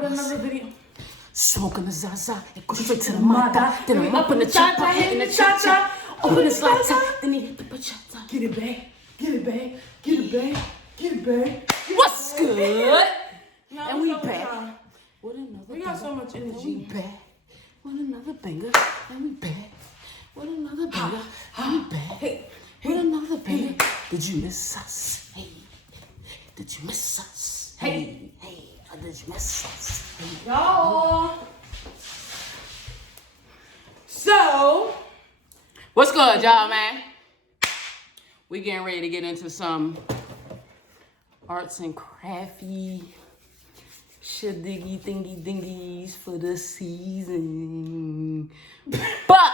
with another video. Smoking the Zaza, it goes straight to the mata. Then I'm up in the chopper, hitting the cha-cha. Open the slata, then he hit the bachata. Get it back, get it back, get it back, get it back. What's good? No, And we back. With another we got so much energy. And we back. With another banger. And we back. With another banger. And we back. Hey, with another banger. Did you miss us? Hey. Did you miss us? Hey. Hey. Or did you miss us? Hey. Y'all. So, what's good, y'all, man? We getting ready to get into some arts and crafty shadiggy thingy dingies for the season. But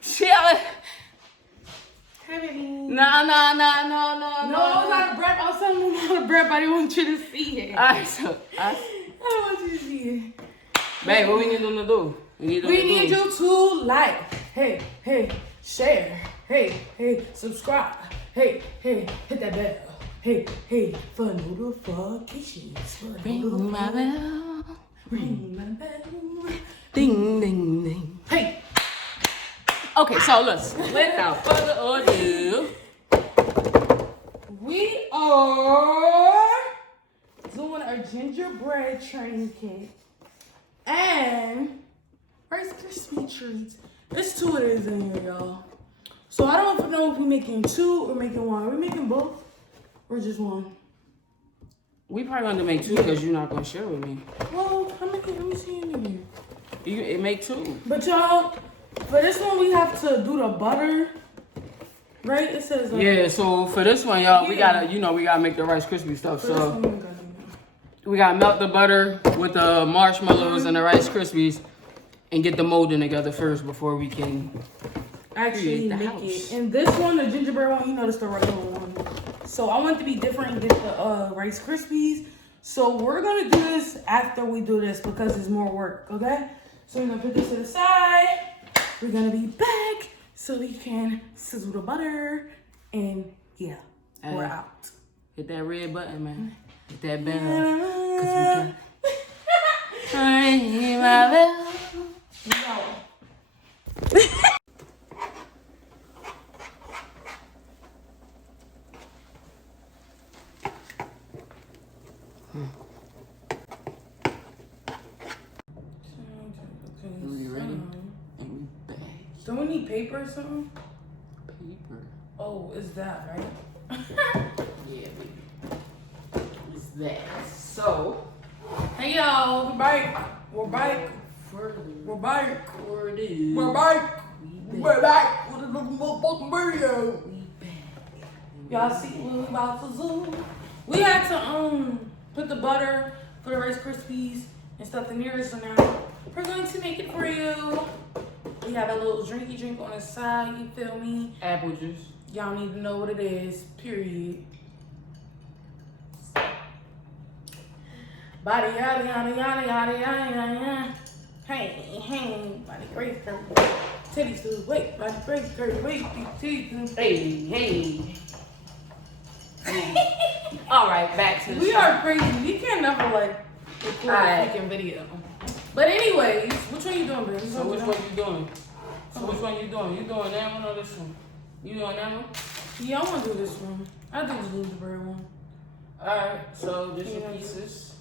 chill. No, it's not a breath. I was telling you not a breath. I didn't want you to see it. Alright, so I don't want you to see it. Babe, what we need them to do? We need you to like, hey, share, hey, subscribe, hey, hit that bell, hey, for notifications. Ring my bell. Ring my bell. Ding, ding, ding. Hey. Okay, so without further ado, we are doing a gingerbread train cake and Rice Krispie treats. There's two of these in here, y'all. So I don't know if we're making two or making one. Are we making both or just one? we probably going to make two because you're not going to share with me. Well, let me see in here. It make two. But y'all, for this one we have to do the butter, right? It says yeah. So for this one, y'all, we gotta make the Rice Krispie stuff. So we gotta melt the butter with the marshmallows and the Rice Krispies, and get the molding together first before we can actually make it. And this one, the gingerbread one, you know, it's the regular one. So I want it to be different and get the Rice Krispies. So we're gonna do this after we do this because it's more work. Okay. So we're gonna put this to the side. We're gonna be back so we can sizzle the butter and yeah, we're out. Hit that red button, man. Hit that bell. Cause we got ring my bell. No. Don't we need paper or something? Paper. Oh, is that right? Yeah, baby. It's that. So, hey y'all, we're back. We're back. We're back. We're back. We're back with another motherfucking video. Y'all see what we about to do? We had to put the butter for the Rice Krispies and stuff in there, so now we're going to make it for you. We have a little drinky drink on the side, you feel me? Apple juice. Y'all need to know what it is, period. Body yada yada yada yada yada yada. Hey, body great curve. Titties to the weight, body great curve, weight, titties. Hey. All right, back to the We show. are crazy. We can't never record a freaking video. But anyways, which one you doing, baby? So which one you doing? You doing that one or this one? You doing that one? Yeah, I want to do this one. I'll do the gingerbread one. Alright, so this your pieces.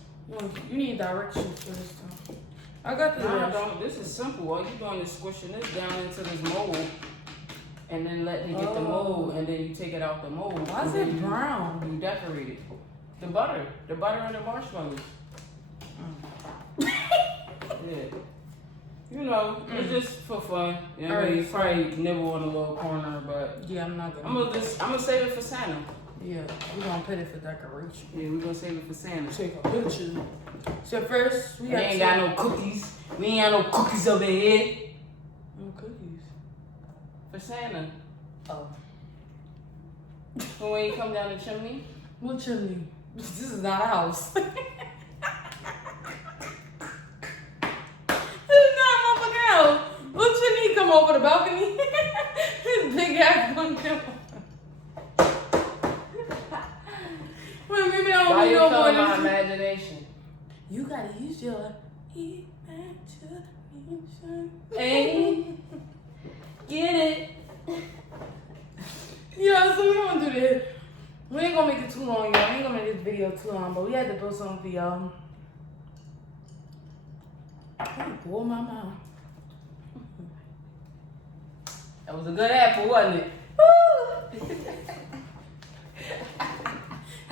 You need directions for this one. I got the No, this is simple. All you're doing is squishing this down into this mold. And then letting it get the mold, and then you take it out the mold. Why is it brown? You decorate it. The butter and the marshmallows. Yeah. You know, it's just for fun. You know, you probably nibble on a little corner, but yeah, I'm not gonna. I'm gonna save it for Santa. Yeah, we're gonna put it for decoration. Yeah, we're gonna save it for Santa. Take a picture. So first, we ain't got no cookies. We ain't got no cookies over here. No cookies. For Santa. Oh. When you come down the chimney? What chimney? This is not a house. What should he come over the balcony? His big ass gonna come. Wait, maybe I don't Why need you no killing my more. imagination? Hey, get it. Yeah, so we gonna do this. We ain't gonna make it too long, y'all. We ain't gonna make this video too long, but we had to build something for y'all. Oh, my mouth. That was a good apple, wasn't it?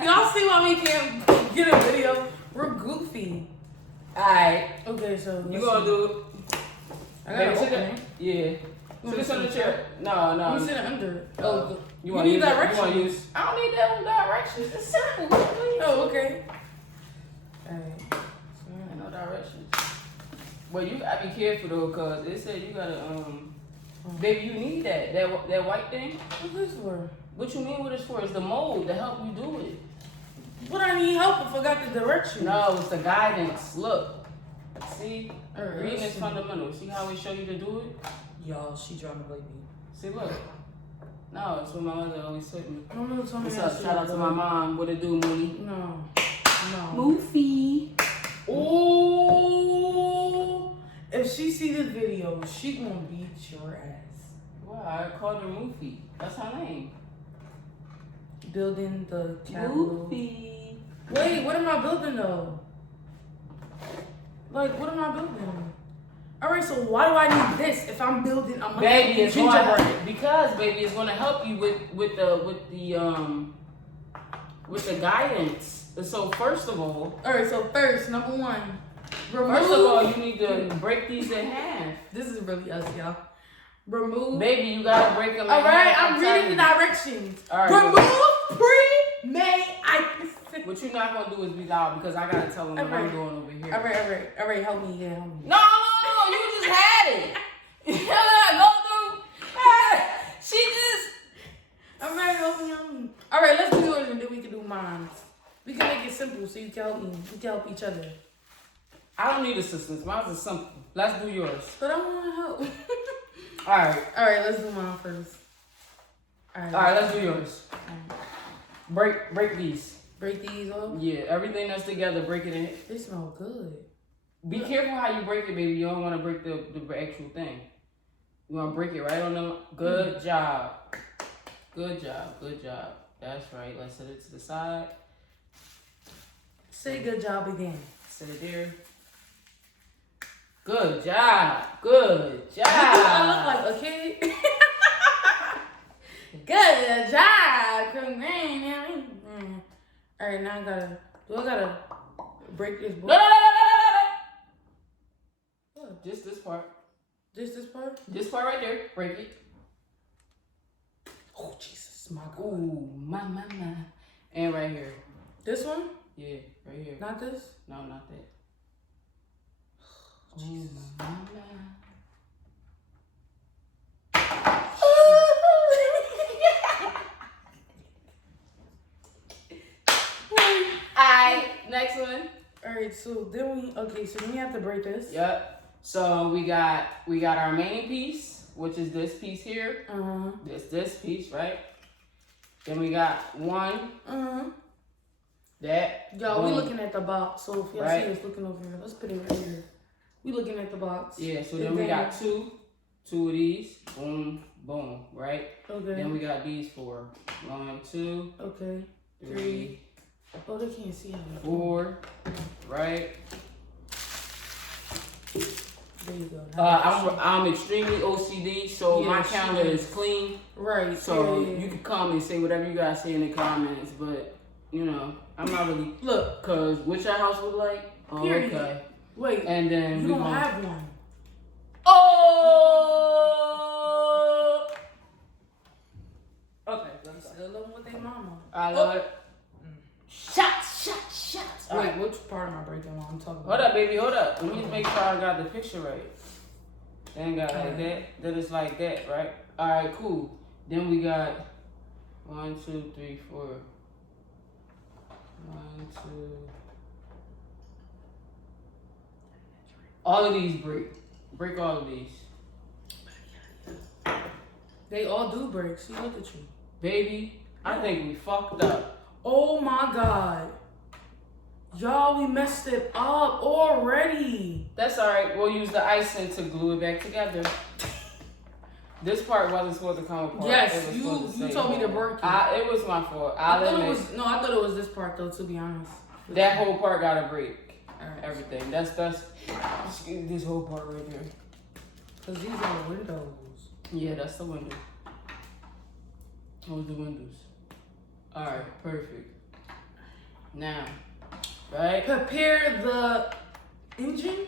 Y'all see why we can't get a video? We're goofy. Alright. Okay, so You gonna do it? I gotta Baby, open it. Yeah. Sit this on the chair. No. You sit under it. You need use directions. You want to use? I don't need that one directions. It's simple. Oh, okay. Alright. Ain't no directions. Well, you gotta be careful though, cause it said you gotta baby, you need that white thing. What's this for? What you mean what it's for? It's the mold to help you do it. What I need help if I got the directions? No, it's the guidance. Look. See? Alright, Reading is listen. fundamental. See how we show you to do it? Y'all, she trying to play me. See, look. No, it's what my mother always told me. I don't know something What's up? Shout out to my mom. What it do, Mooney? No. Moofy. Oh, if she see this video, she gonna beat your ass. Why? I called her Moofy. That's her name. Building the capital. Moofy. Wait, what am I building though? Like, what am I building? All right, so why do I need this if I'm building a Baby, it's gingerbread? because baby, it's gonna help you with the guidance. So first of all, so first, number one, first of all, you need to break these in half. This is really us, y'all. Remove. Baby, you gotta break them in All right, half. I'm reading the directions. All right, remove pre-made icing. What you're not gonna do is be loud because I gotta tell them what I'm doing over here. All right, help me, help me. No, you just had it. You gotta go through. She just. All right, help me. All right, let's do yours and then we can do mine. We can make it simple so you can help me. We can help each other. I don't need assistance. Mine's is simple. Let's do yours. But I want to help. All right, let's do mine first. All right, let's do yours. Break these. Break these off? Yeah, everything that's together, break it in. They smell good. Be careful how you break it, baby. You don't want to break the actual thing. You want to break it right on the. Good job. Good job. That's right. Let's set it to the side. Say good job again. Set it there. Good job. Good job. I look like a kid. Good job. Congrats. All right, now I gotta break this book? No. Just this part. Just this part? This part right there. Break it. Oh, Jesus, my God. Ooh, my. And right here. This one? Yeah, right here. Not this? No, not that. Jesus. Oh, my. Alright, next one. Alright, so then we have to break this. Yep. So we got our main piece, which is this piece here. This piece, right? Then we got one. That. Yo, boom. we looking at the box. So if y'all Right. see us looking over here, let's put it right here. We looking at the box. Yeah. So then we got two of these. Boom, boom. Right. Okay. Then we got these 4. 1, 2. Okay. 3. Oh, they can't see how. 4. Right. There you go. I'm extremely OCD, so my Yes, calendar yes. is clean. Right. So yeah. you can come and say whatever you guys say in the comments, but you know, I'm not really Look. Cause what your house look like? Oh, Period. okay. Wait. And then You we don't gonna... have one. Oh. Okay. Let's Still love with their mama. I love it. Shots. Wait, Alright. which part am I breaking while I'm talking about? Hold up, baby. Hold up. Let me make sure I got the picture right. Then got like that. Then it's like that, right? All right, cool. Then we got 1, 2, 3, 4. 1, 2. All of these break. Break all of these. They all do break. See, look at you. Baby, I think we fucked up. Oh my God. Y'all, we messed it up already. That's alright. We'll use the icing to glue it back together. This part wasn't supposed to come apart. Yes, you told me to break it. It was my fault. I thought it was this part though, to be honest. That whole part gotta break. Alright. Everything. That's this whole part right here. Cause these are the windows. Yeah, that's the window. Those the windows. Alright, perfect. Now, right? Prepare the engine?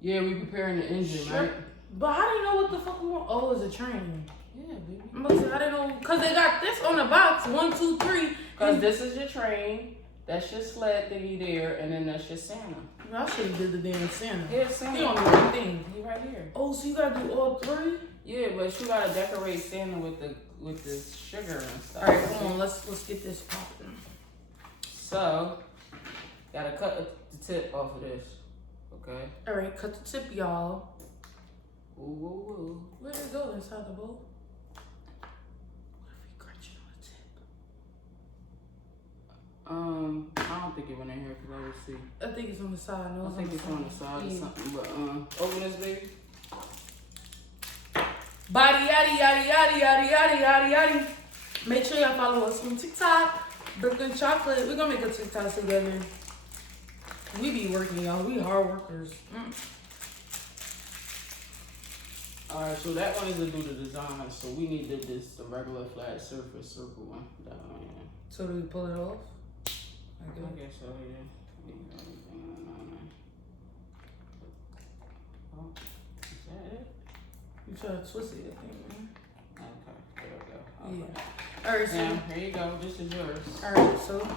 Yeah, we preparing the engine, Sure. right? But how do you know what the fuck we want? Oh, it's a train. Yeah, baby. I'm about to say, I didn't know. Cause they got this on the box. 1, 2, 3. Cause this is your train. That's your sled thingy there, and then that's your Santa. I should have did the damn Santa. Here's Santa. He don't do anything. He right here. Oh, so you gotta do all 3? Yeah, but you gotta decorate Santa with the sugar and stuff. All right, come on. Let's get this popping. So, gotta cut the tip off of this. Okay. All right, cut the tip, y'all. Ooh, ooh, ooh. Where'd it go inside the bowl? What if we crunch it on the tip? I don't think it went in here because I will see. I think it's on the side. No, I think it's on the side or something, but open this baby. Body yaddy yaddy yaddy yaddy yaddy yaddy yaddy. Make sure y'all follow us on TikTok. Brooklyn Chocolate. We're gonna make a TikTok together. We be working, y'all. We hard workers. Alright, so that one is to do the design. So we need the regular flat surface circle one. That one, yeah. So do we pull it off? I guess so, yeah. Oh, is that it? You try to twist it, I think, man. Okay, there we go. Okay. Yeah. Alright, so. Now, here you go. This is yours. Alright, so.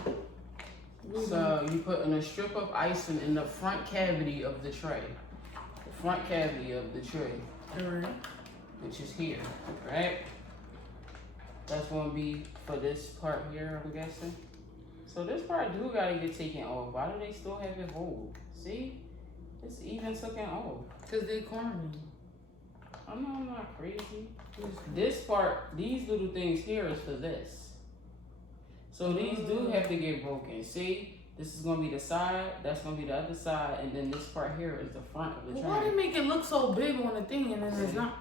So you put in a strip of icing in the front cavity of the tray. The front cavity of the tray. Alright. Which is here, right? That's gonna be for this part here, I'm guessing. So this part do gotta get taken off. Why do they still have it whole? See? It's even taken off. Cause they corny. I know I'm not crazy. This part, these little things here is for this. So these do have to get broken. See? This is gonna be the side, that's gonna be the other side, and then this part here is the front of the train. Why they make it look so big on the thing and then it's not?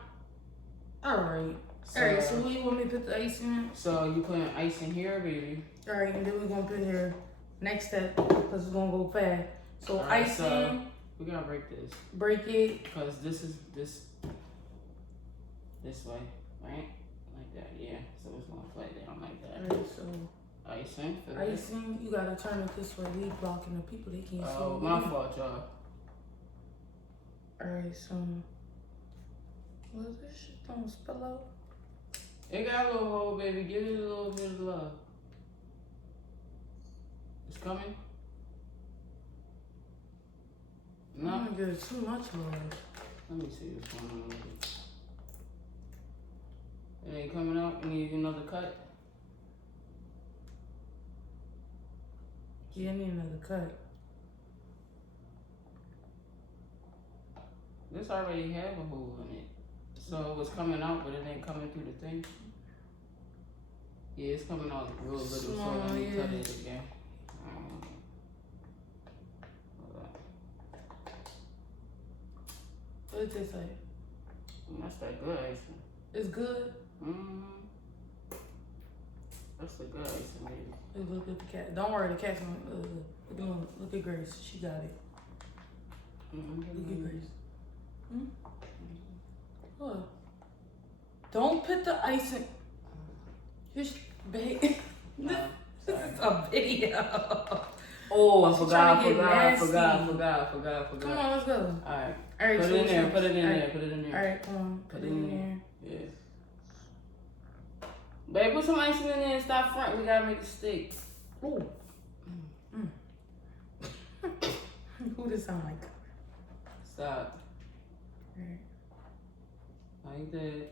Alright. Alright, so what you want me to put the ice in? So you put ice in here, baby. Alright, and then we're gonna put here next step because it's gonna go fast. So Right, icing, so we gotta break this. break it. Because this is this way, right? Like that, yeah. So it's gonna flat down like that. Alright, so Icing. icing, you gotta turn it this way. We blocking the people, they can't see. Oh, my fault, y'all. Alright, so what is this shit? Don't spill out. It got a little hole, baby. Give it a little bit of love. It's coming? I'm No? gonna give it too much love. Let me see what's going on with it. It ain't coming out. You need another cut? Yeah, I need another cut. This already have a hole in it. So it was coming out, but it ain't coming through the thing. Yeah, it's coming out real little, so let me cut it again. Hold on. What it taste like? That's that good icing. It's good. That's the good icing, baby. Look at the cat. Don't worry, the cat's gonna look at Grace. She got it. Look at Grace. What? Don't put the ice in. Just babe. This is a video. Oh, I She forgot. trying to get Come on, let's go. Alright. Alright, Put so it in there, which put it in one? there, put it in there. Alright, come on. Put it in there. Yeah. Babe, put some icing in there and stop front. We gotta make it stick. Ooh. Who does sound like? Stop. Alright. Like that.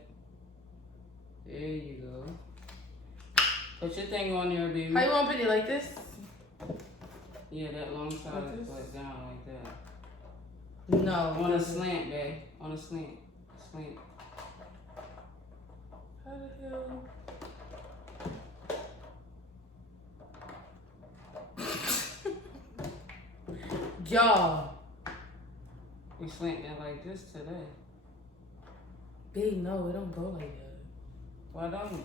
There you go. Put your thing on there, baby. How you want to put it, like this? Yeah, that long side, Like this? but down like that. No. On a slant, babe. On a slant. Slant. How the hell? Y'all. We slanting it like this today. Babe, no, it don't go like that. Why don't it?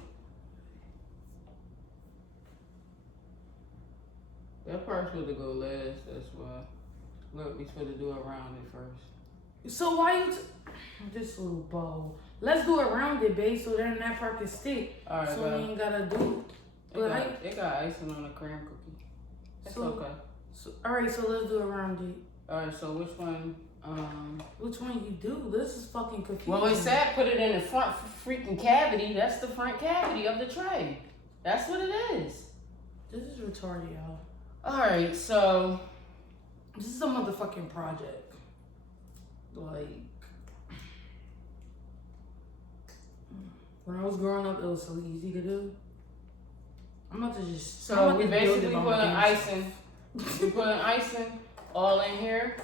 That part's supposed to go last, that's why. Look, we supposed to do it around it first. So why you this little bowl? Let's do it around it, babe, so then that part can stick. All right, so we ain't gotta do it got icing on the cream cookie. It's so, okay. So, all right, so let's do it around it. All right, so which one? Which one you do? This is fucking confusing. Well, it said put it in the front freaking cavity. That's the front cavity of the tray. That's what it is. This is retarded, y'all. All right, so this is a motherfucking project. Like, when I was growing up, it was so easy to do. I'm about to just. So we basically put icing. We put icing all in here.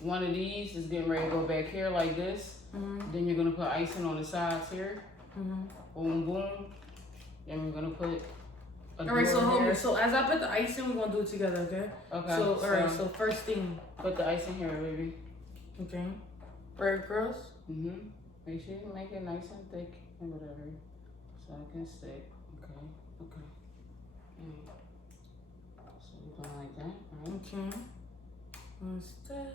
One of these is getting ready to go back here like this. Mm-hmm. Then you're gonna put icing on the sides here. Mm-hmm. Boom, boom. Then we're gonna put. All right, so hold me. So as I put the icing, we're gonna do it together, okay? Okay. So all right. So first thing. Put the icing here, baby. Okay. Right across. Mhm. Make sure you make it nice and thick and whatever, so it can stick. Okay. Okay. So we're going like that, right? Okay. One step.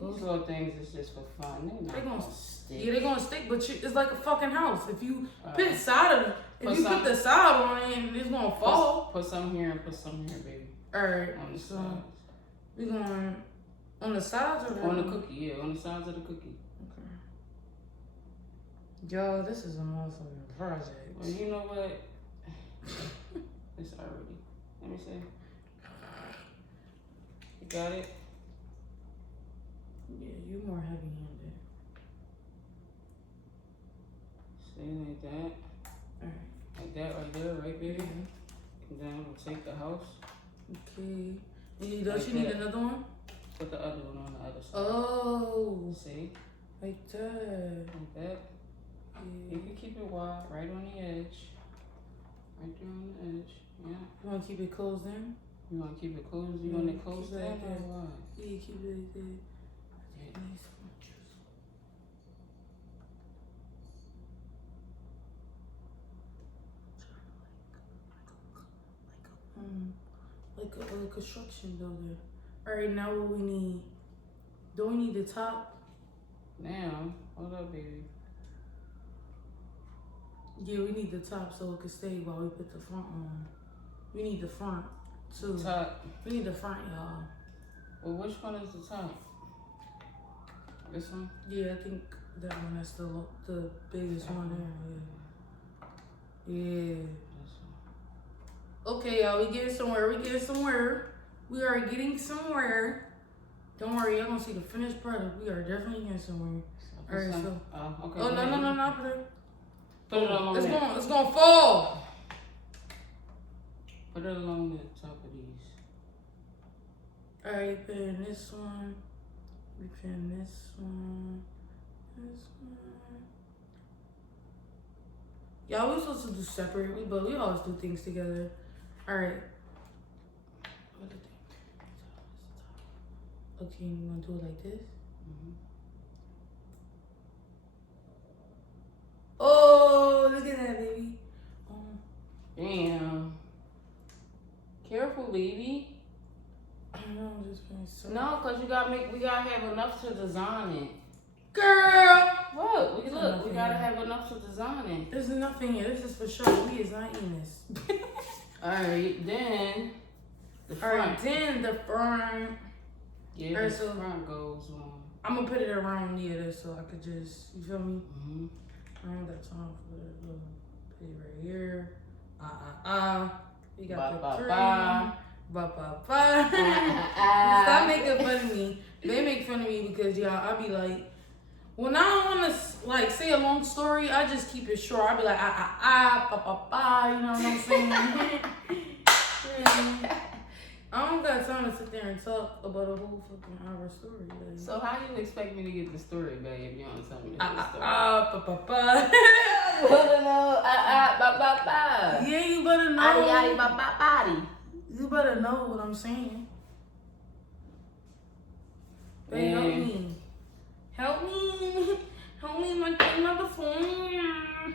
These little things is just for fun. They're not gonna stick. Yeah, they're gonna stick, but it's like a fucking house. If you put the side of it, if you put the side on it, it's gonna fall. Put some here and put some here, baby. Alright, on the sides. We're going on the sides or on the cookie? Yeah, on the sides of the cookie. Okay. Yo, this is a motherfucking project. Well, you know what? It's already. Let me see. You got it? Yeah, you more heavy-handed. See, like that. Alright. Like that right there, right, baby? Mm-hmm. And then we'll take the house. Okay. And don't you need another one? Put the other one on the other side. Oh. See? Like that. Like that. Yeah. You can keep it wide, right on the edge. Right there on the edge. Yeah. You want to keep it closed in? You want to keep it closed? You want it closed in or what? Yeah, keep it like that. Yeah. Like a construction builder. Alright, now what we need? Don't we need the top? Now, hold up, baby. Yeah, we need the top so it can stay while we put the front on. We need the front too. Top. We need the front, y'all. Well, which one is the top? This one? Yeah, I think that one is the biggest one there. Yeah. Okay, y'all, we getting somewhere. We are getting somewhere. Don't worry, y'all gonna see the finished product. We are definitely getting somewhere. Alright, so. Okay. Oh, no. Put it along there. It's gonna fall. Put it along the top of these. Alright, pin this one. We pin this one. Y'all, we're supposed to do separately, but we always do things together. Alright. Okay, you want to do it like this? Mm-hmm. Oh, look at that, baby. Damn. Careful, baby. I know, I'm just being so. No, cause we gotta have enough to design it. Girl! What? We gotta have enough to design it. There's nothing here. This is for sure. We is not eating this. Alright, then the front. Alright, then the front. Yeah, right, the so front goes on. I'm gonna put it around this so I could just, you feel me? Mm-hmm. I don't got time for it. Put it right here. We got the cream. Stop making fun of me. They make fun of me because y'all, I be like, when I don't want to like say a long story, I just keep it short. I be like, you know what I'm saying? I don't got time to sit there and talk about a whole fucking hour story. Like. So how do you expect me to get the story, babe, if you don't tell me the story? better know. Yeah, you better know. Body. You better know what I'm saying. Hey, help me. Help me. Help me, my king on the phone.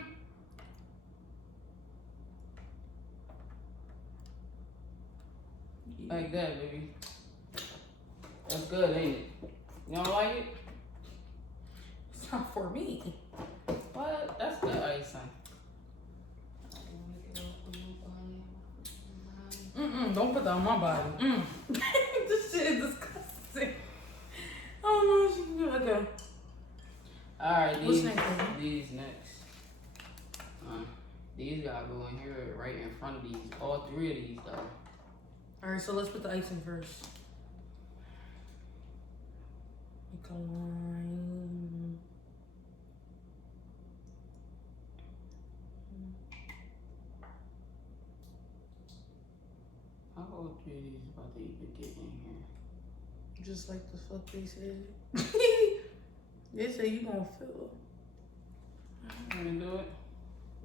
Like that, baby. That's good, ain't it? You don't like it? It's not for me. What? That's good icing. Don't put that on my body. This shit is disgusting. Oh no, she can do it. Okay. Alright, What's next? These next. These gotta go in here right in front of these. All three of these though. Alright, so let's put the icing first. Make a line. How all three of these about to even get in here? Just like the fuck they said. They say you gonna fill. You gonna do it?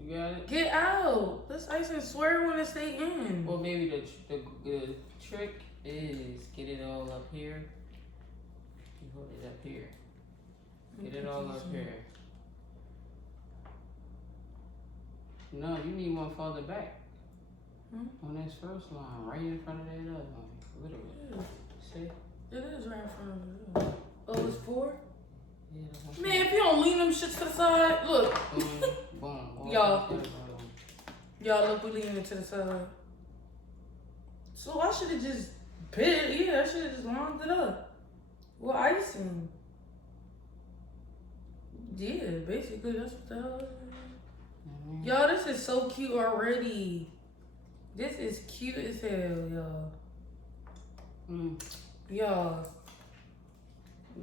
You got it? Get out! This icing swear when it stay in. Well, maybe the trick is get it all up here. You hold it up here. Get it all up here. No, you need one farther back. On this first line, right in front of that other one. Literally. See? It is right in front of you. Oh, it's 4? Yeah, that's Man, if you don't lean them shits to the side, look. Boom. Y'all, look, we leaning it to the side. So I should have just I should have just lined it up. Well, icing. Yeah, basically, that's what the hell. Y'all, this is so cute already. This is cute as hell, y'all. Y'all,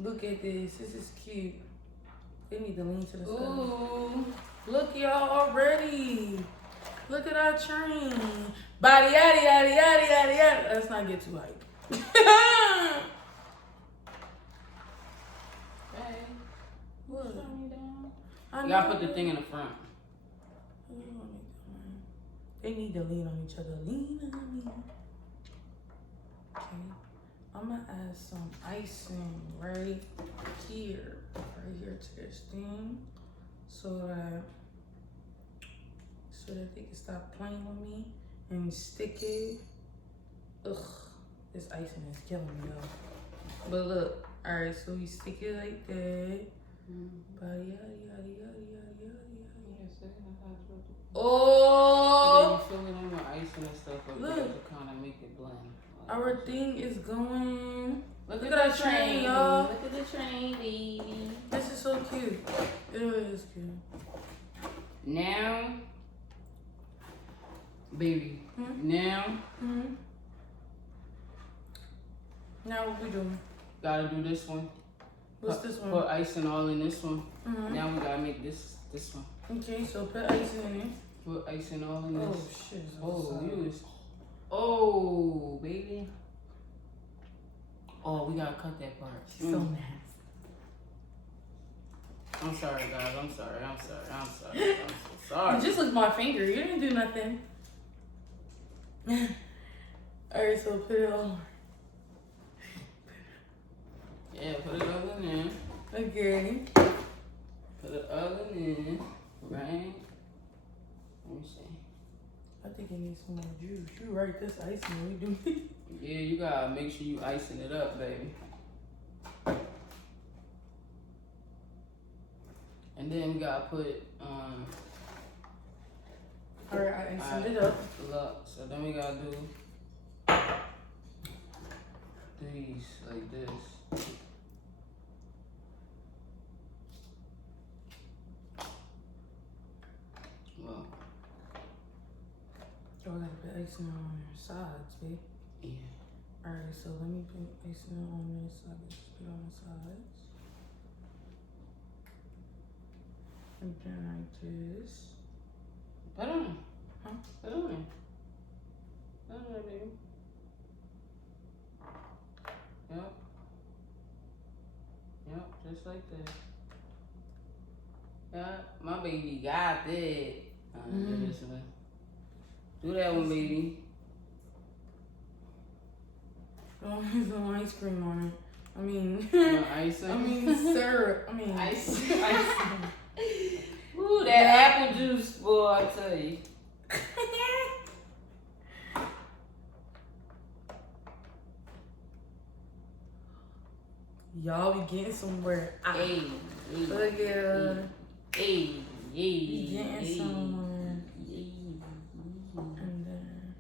look at this. This is cute. They need to lean to the side. Ooh. Look, y'all, already. Look at our train. Body, yaddy, yaddy, yaddy, yaddy, yaddy. Let's not get too hype. Hey. What? Shut me down. I You gotta know. put the thing in the front. They need to lean on each other. Lean on me. Okay. I'm gonna add some icing right here to this thing, so that they can stop playing with me and stick it. Ugh, this icing is killing me though. But look, all right, so we stick it like that. Body, yaddy, yaddy, yaddy, yaddy, yaddy, yaddy. Oh! You fill it in with icing and stuff like that to kind of make it blend. Our thing is going. Look at at that train, y'all. Look at the train, baby. This is so cute. It really is cute. Now, baby. Now. Now what we doing? Gotta do this one. What's this one? Put icing all in this one. Now we gotta make this one. Okay, so put icing in it. Put icing all in Oh this. shit. Oh, baby. Oh, we gotta cut that part. She's so nasty. I'm sorry, guys. I'm sorry. I'm so sorry. Just look at my finger. You didn't do nothing. Alright, so put it on. Yeah, put it all in there. Okay. Put it all in, right? Let me see. I think it needs some more juice. You right, this icing we do. Yeah, you gotta make sure you icing it up, baby. And then we gotta put Alright, I iced it up. Look, so then we gotta do these like this. Well, Oh, I gotta put icing on your sides, babe. yeah. Alright, so let me put icing on this. I can just put it on the sides. And then like this. Put on. Huh? Put on. Put on, baby. Yep, just like that. Yeah, my baby got that. Do this one. Do that one, baby. Oh, there's no ice cream on it. I mean, No icing. I mean syrup. I mean ice. Ooh, that apple juice, boy! I tell you. Y'all be getting somewhere. Hey, Look at her. Hey, Be getting somewhere. And then,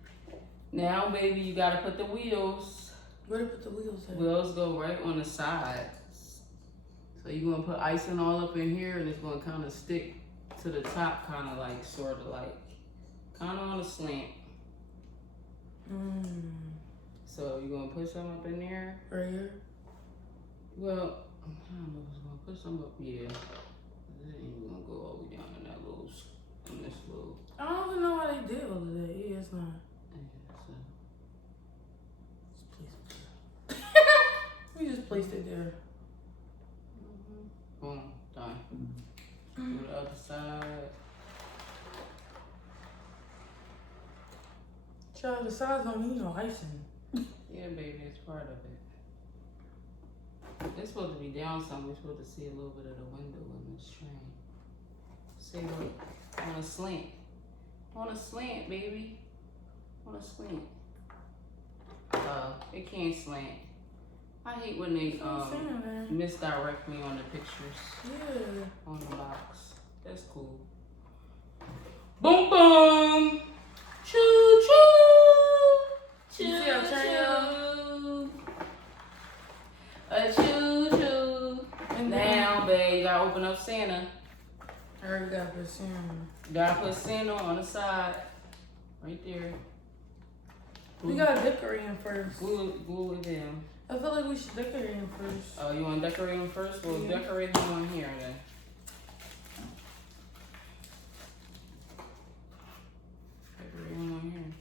now, baby, you gotta put the wheels. where to put the wheels at? Wheels go right on the sides. So you're gonna put icing all up in here, and it's gonna kind of stick to the top, kind of like, sort of like, kind of on a slant. So you're gonna put some up in there. Right here? Well, I don't know if it's gonna put some up. Yeah, it ain't even gonna go all the way down in that little, in this little. I don't even know why they did all of that. Yeah, it's not. Yeah, so. Just place it there. We just placed it there. Boom, done. Do the other side. Child, the sides don't need no icing. Yeah, baby, it's part of it. It's supposed to be down some. We're supposed to see a little bit of the window in this train. See what? On a slant. On a slant, baby. On a slant. It can't slant. I hate when they misdirect me on the pictures. Yeah. On the box. That's cool. Boom boom! Choo choo! Choo choo! A choo choo! And now, babe, you gotta open up Santa. I already got put Santa. You gotta put Santa on the side. Right there. We gotta decorate him first. Glue it down. I feel like we should decorate him first. Oh, you wanna decorate him first? Well, Yeah. decorate him on here then. Decorate him on here.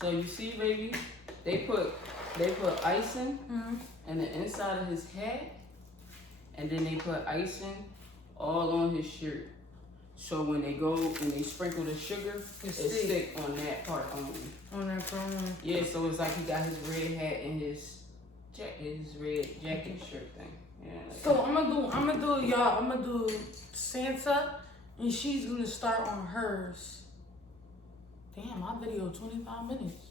So you see, baby, they put icing in the inside of his hat, and then they put icing all on his shirt. So when they go and they sprinkle the sugar, it stick on that part only. On that front one. Yeah, so it's like he got his red hat and his red jacket shirt thing. Yeah. Like So I'm gonna do Santa, and she's gonna start on hers. Damn, my video 25 minutes.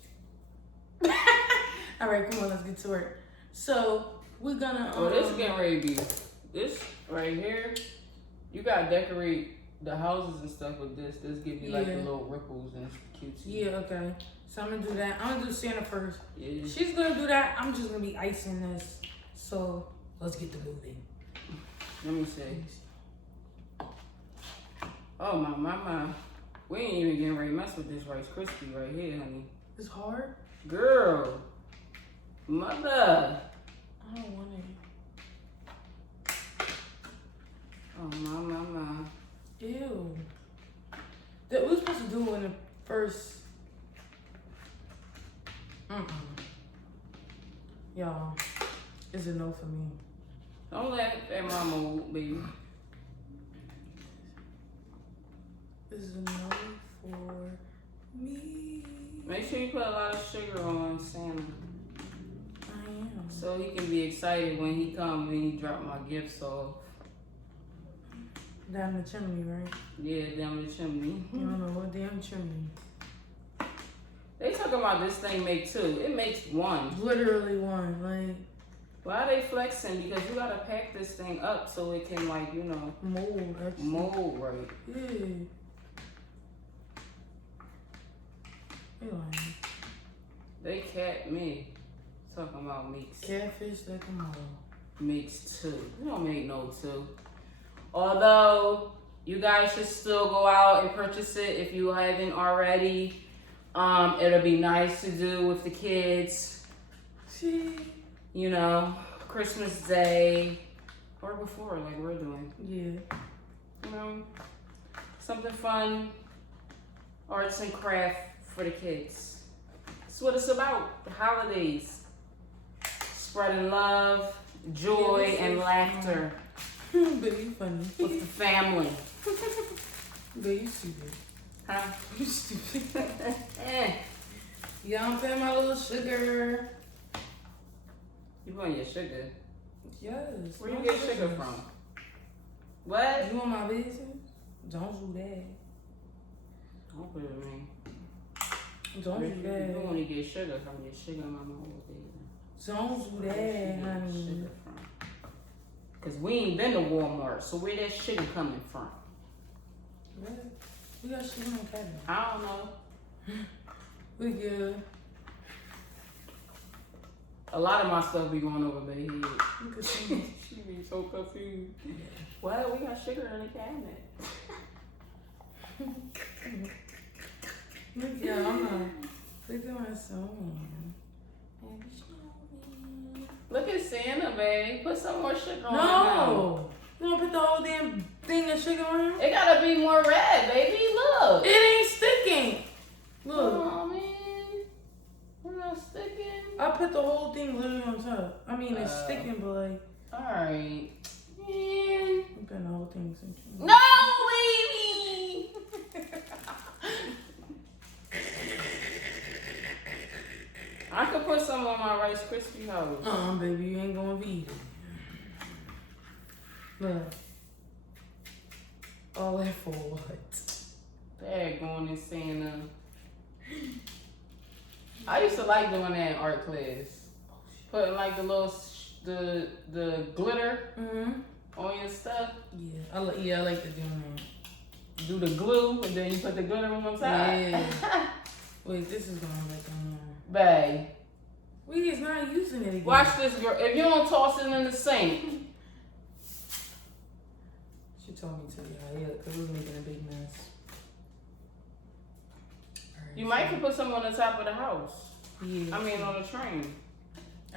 All right, come on, let's get to it. So we're gonna. Oh, this is getting ready to be. This right here, you gotta decorate the houses and stuff with this. This give you like the little ripples and cutesy. Yeah, okay. So I'm gonna do that. I'm gonna do Santa first. Yeah. She's gonna do that. I'm just gonna be icing this. So let's get the moving. Let me see. Oh my. We ain't even getting ready to mess with this Rice Krispie right here, honey. It's hard. Girl. Mother. I don't want it. Oh my. Ew. That we were supposed to do in the first. Y'all, it's a no for me. Don't let that mama whoop, baby. It's a no for me. Make sure you put a lot of sugar on Santa. I am. So he can be excited when he come and he drop my gifts off. Down the chimney, right? Yeah, down the chimney. I don't know what damn chimney. They talking about this thing make two. It makes one. Literally one. Like, why are they flexing? Because you gotta pack this thing up so it can, like, you know, mold. Actually. mold right. Yeah. They lying. They capped me. Talking about makes. Catfish that come on. Makes two. You don't make no two. Although you guys should still go out and purchase it if you haven't already. It'll be nice to do with the kids. See? You know, Christmas Day or before, like we're doing. Yeah. You know, something fun, arts and craft for the kids. That's what it's about. The holidays, spreading love, joy, and laughter. But you funny. What's the family? But you stupid. Huh? You stupid. Y'all pay my little sugar. You want your sugar? Yes. Where you get sugar from? What? You want my business? Don't do that. Don't put it in me. Don't do that. You only get sugar from your sugar mama over there. Don't do that, honey. Cause we ain't been to Walmart, so where that sugar coming from? What? We got sugar on cabinet. I don't know. We good. A lot of my stuff be going over their head. You can see. She be so confused. Well, we got sugar in the cabinet. Look, yeah, I'm not. Look at my song. Look at Santa, babe. Put some more sugar on it. No! You gonna put the whole damn thing of sugar on it? It gotta be more red, baby. Look. It ain't sticking. Look. Oh, man. We're not sticking. I put the whole thing literally on top. I mean, it's sticking, but like. Alright. Man. I'm putting the whole thing in. No, baby! I could put some on my Rice Krispie house. Baby, you ain't gonna be eating. Look. All that for what? Dad going and Santa. I used to like doing that in art class. Putting like the little the glitter on your stuff. Yeah, I like to do that. Do the glue and then you put the glitter on top. Yeah. Wait, this is going back on Babe. there. We is not using it again. Watch this, girl. If you don't toss it in the sink. She told me to, yeah, because we was making a big mess. Right, You might could put some on the top of the house. Yeah. I mean, on the train.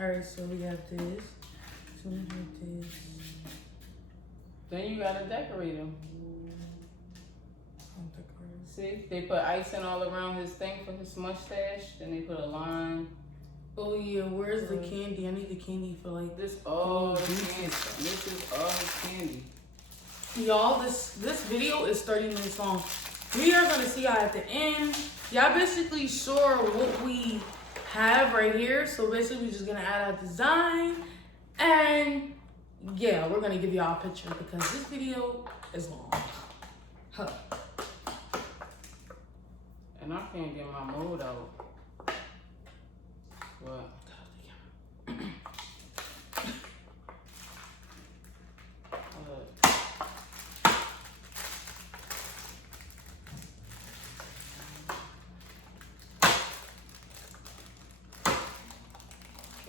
Alright, so we got this. So we got this. Then you gotta decorate them. See, they put icing all around his thing for his mustache. Then they put a line. Oh yeah, where's the candy? I need the candy for like This all the candy. This is all his candy. y'all. This video is 30 minutes long. We are gonna see y'all at the end. Y'all basically saw what we have right here. So basically, we're just gonna add our design, and yeah, we're gonna give y'all a picture because this video is long. Huh. And I can't get my mold out. What?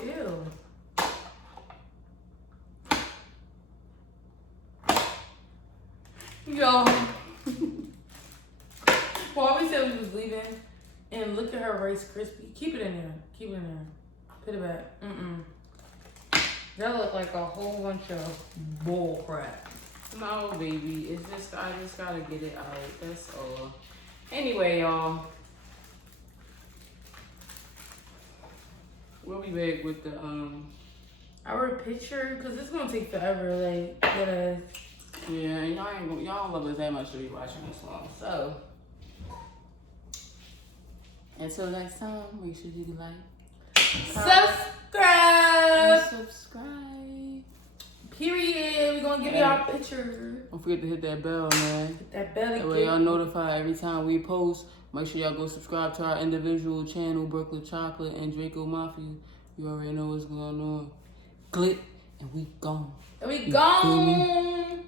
Ew. Yo. While we said we was leaving, and look at her Rice Krispie. Keep it in there. Keep it in there. Put it back. That look like a whole bunch of bull crap. No, baby. It's just I just gotta get it out. That's all. Anyway, y'all. We'll be back with the Our picture, cause it's gonna take forever. Like, yeah, y'all don't love us that much to be watching this long. So until next time, make sure you like, subscribe. Subscribe. Period. We're gonna give you our picture. Don't forget to hit that bell, man. Hit that belly. That way y'all notified every time we post. Make sure y'all go subscribe to our individual channel, Brooklyn Chocolate and Draco Mafia. You already know what's going on. Click and we gone. And we You feel me? gone.